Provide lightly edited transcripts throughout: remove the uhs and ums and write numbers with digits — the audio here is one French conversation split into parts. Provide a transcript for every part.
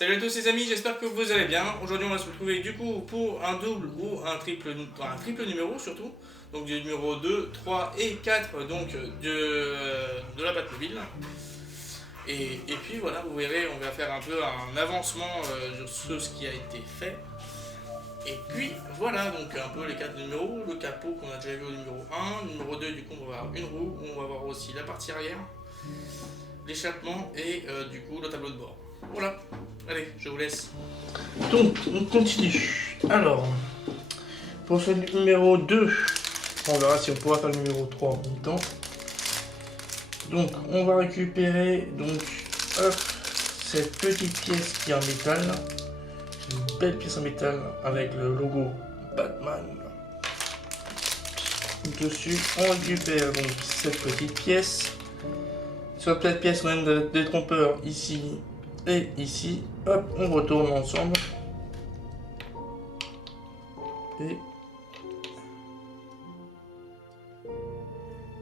Salut à tous les amis, j'espère que vous allez bien. Aujourd'hui on va se retrouver du coup pour un double ou un triple numéro surtout. Donc du numéro 2, 3 et 4 donc de la Batmobile. Et puis voilà, vous verrez, on va faire un peu un avancement sur ce qui a été fait. Et puis voilà, donc un peu les 4 numéros, le capot qu'on a déjà vu au numéro 1, numéro 2 du coup on va avoir une roue, on va avoir aussi la partie arrière, l'échappement et du coup le tableau de bord. Voilà, allez, je vous laisse. Donc, on continue. Alors, pour ce numéro 2, on verra si on pourra faire le numéro 3 en même temps. Donc, on va récupérer donc, hop, cette petite pièce qui est en métal. Une belle pièce en métal avec le logo Batman. Dessus, on récupère donc cette petite pièce. Sur cette pièce, on a des trompeurs ici et ici. Hop, on retourne ensemble.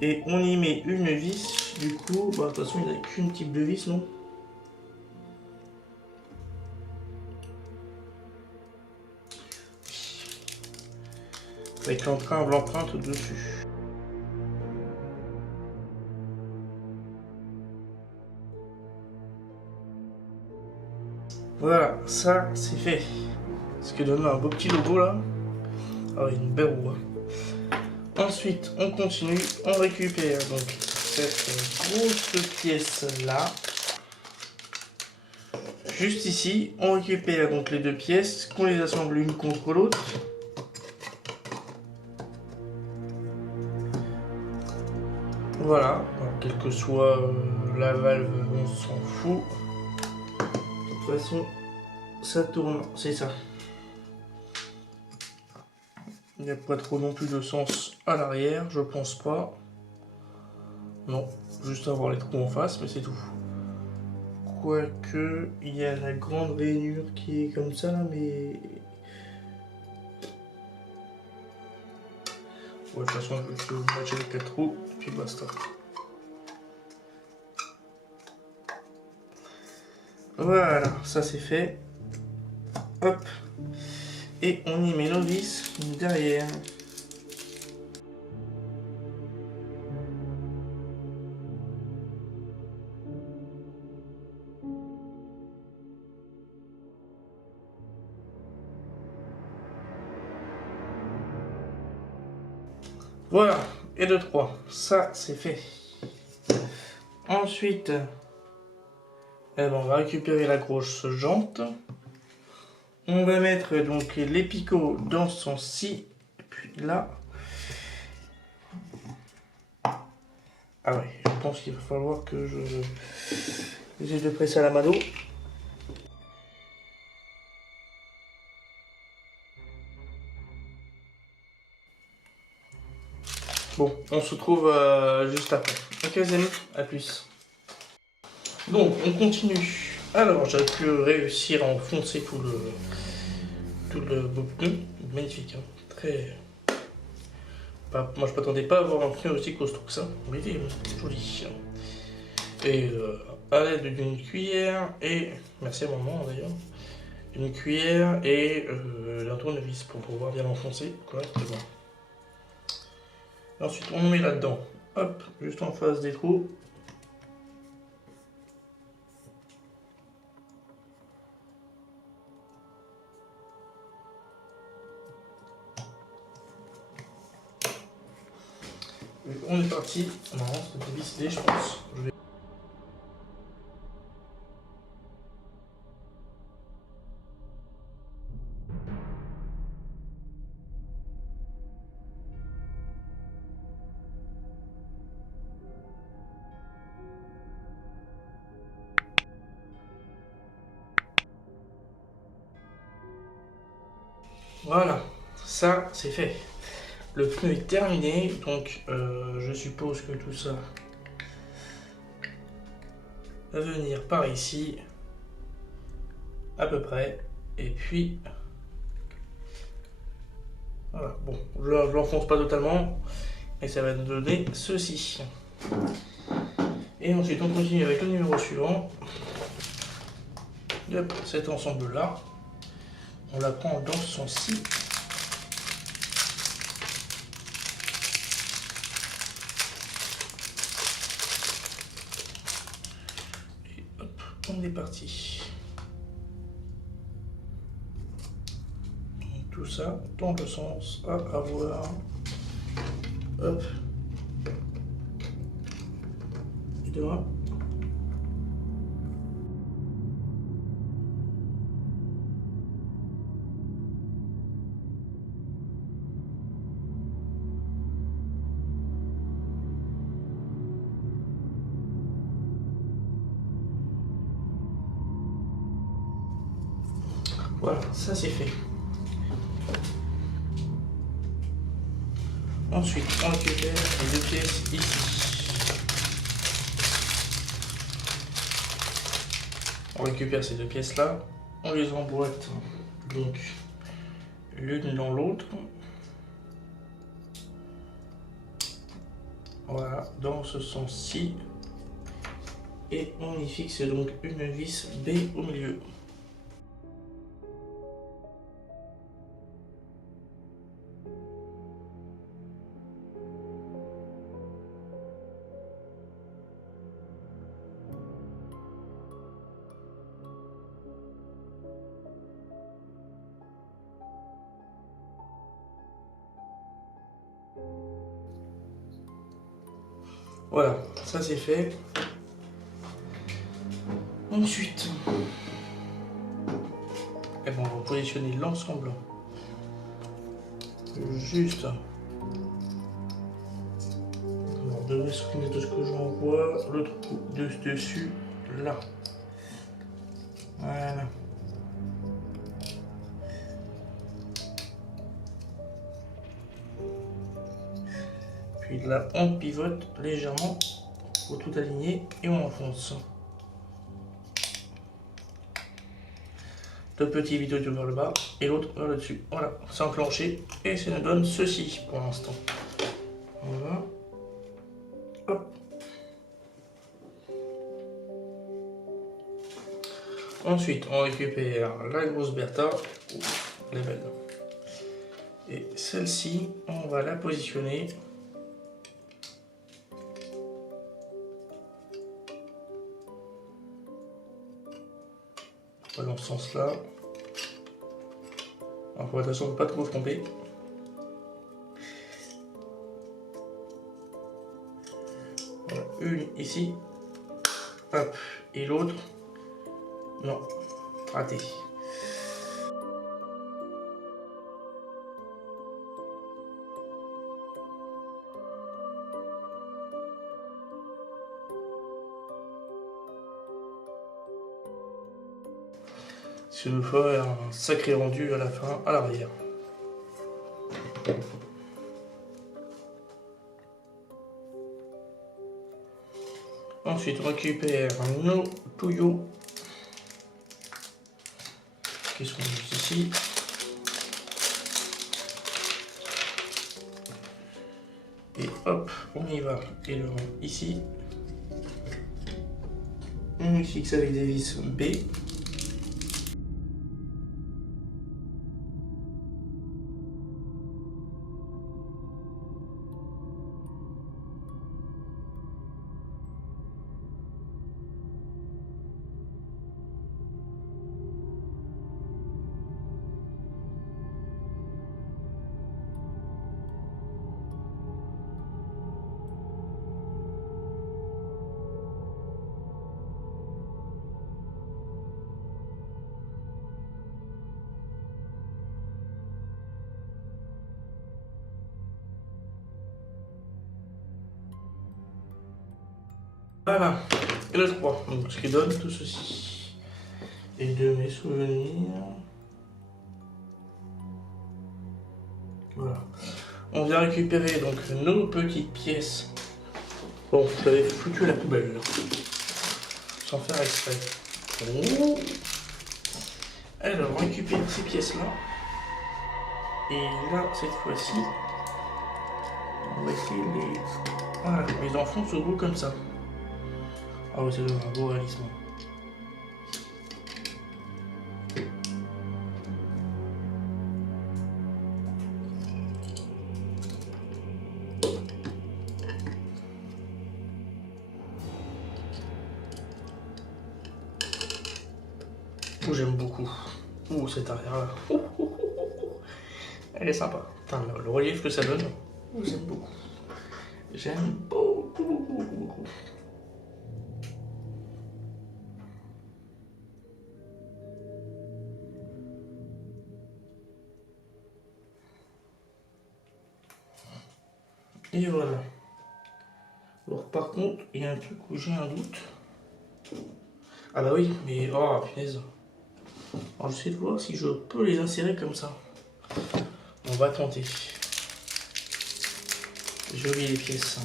Et on y met une vis. Du coup, bah, de toute façon, il n'y a qu'une type de vis, non? Avec l'empreinte dessus. Voilà, ça c'est fait. Ce qui donne un beau petit logo là. Ah oui, une belle roue. Ensuite, on continue, on récupère donc cette grosse pièce là. Juste ici, on récupère donc les deux pièces, qu'on les assemble l'une contre l'autre. Voilà, alors, quelle que soit la valve, on s'en fout. De toute façon, ça tourne, c'est ça. Il n'y a pas trop non plus de sens à l'arrière, je pense pas. Non, juste avoir les trous en face, mais c'est tout. Quoique, il y a la grande rainure qui est comme ça, là, mais... Ouais, de toute façon, je vais juste matcher les 4 trous, et puis basta. Voilà, ça c'est fait. Hop. Et on y met nos vis derrière. Voilà, et de 3, ça c'est fait. Ensuite, eh ben, on va récupérer la grosse jante. On va mettre donc les picots dans ce sens-ci, et puis là. Ah ouais, je pense qu'il va falloir que j'essaie de presser à la mano. Bon, on se retrouve juste après. Ok les amis, à plus. Donc, on continue. Alors, j'ai pu réussir à enfoncer tout le beau pneu. Magnifique, hein. Très... moi, je m'attendais pas à avoir un pneu aussi costaud que ça. Mais il est joli. Et à l'aide d'une cuillère et... Merci à maman d'ailleurs. Une cuillère et un tournevis pour pouvoir bien l'enfoncer correctement. Ensuite, on met là-dedans, hop, juste en face des trous. Et on est parti. Non, c'est décidé, je pense. Voilà, ça c'est fait. Le pneu est terminé, donc je suppose que tout ça va venir par ici, à peu près, et puis voilà. Bon, je l'enfonce pas totalement, et ça va nous donner ceci. Et ensuite on continue avec le numéro suivant. Et hop, cet ensemble-là, on la prend dans son scie. Et hop, on est parti. Tout ça dans le sens à avoir. Hop. Et de là. Voilà, ça c'est fait. Ensuite, on récupère les deux pièces ici. On récupère ces deux pièces là, on les emboîte donc l'une dans l'autre. Voilà, dans ce sens-ci. Et on y fixe donc une vis B au milieu. Voilà, ça c'est fait. Ensuite, on va positionner l'ensemble juste de ce que j'en vois, l'autre coup de dessus là. Voilà. Puis là, on pivote légèrement pour tout aligner et on enfonce. Deux petits vidéos vers le bas et l'autre vers le dessus. Voilà, c'est enclenché et ça nous donne ceci pour l'instant. Voilà. Hop. Ensuite, on récupère la grosse Bertha, les belles. Et celle-ci, on va la positionner. Dans ce sens-là. Alors, faut attention de ne pas trop se tromper. Voilà, une ici. Hop. Et l'autre. Non. Raté. Ce qui nous fait un sacré rendu à la fin, à l'arrière. Ensuite, on récupère nos tuyaux qui sont juste ici. Et hop, on y va. Et le rond ici. On y fixe avec des vis B. Voilà, et le 3, donc ce qui donne tout ceci. Et de mes souvenirs. Voilà. On vient récupérer donc nos petites pièces. Bon, je l'avais foutu à la poubelle, sans faire exprès. Oh. Alors, on récupère ces pièces-là. Et là, cette fois-ci, on va essayer de les... Voilà, on les enfonce au bout comme ça. Ah ouais, c'est un beau réalisme. Oh, j'aime beaucoup. Oh, cette arrière là. Elle est sympa. Putain, le relief que ça donne. Oh, j'aime beaucoup. J'aime beaucoup. Et voilà. Alors par contre, il y a un truc où j'ai un doute. Ah bah oui, mais oh punaise. Alors j'essaie de voir si je peux les insérer comme ça. On va tenter. Jolies les pièces.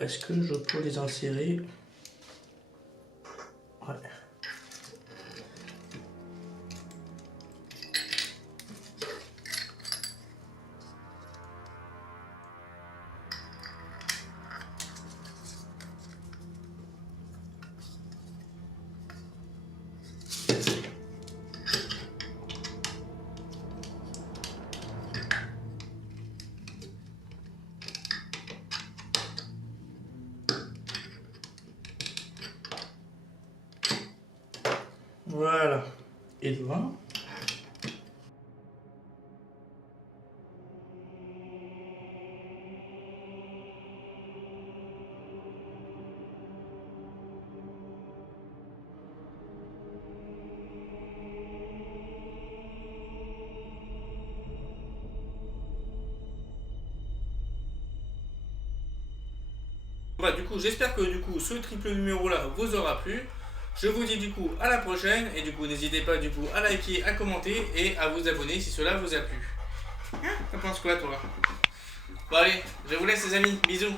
Est-ce que je peux les insérer? Ouais. Voilà. Et devant. Bah, du coup, j'espère que du coup, ce triple numéro là vous aura plu. Je vous dis du coup à la prochaine et du coup n'hésitez pas du coup à liker, à commenter et à vous abonner si cela vous a plu. T'en penses quoi toi? Bon allez, je vous laisse les amis, bisous.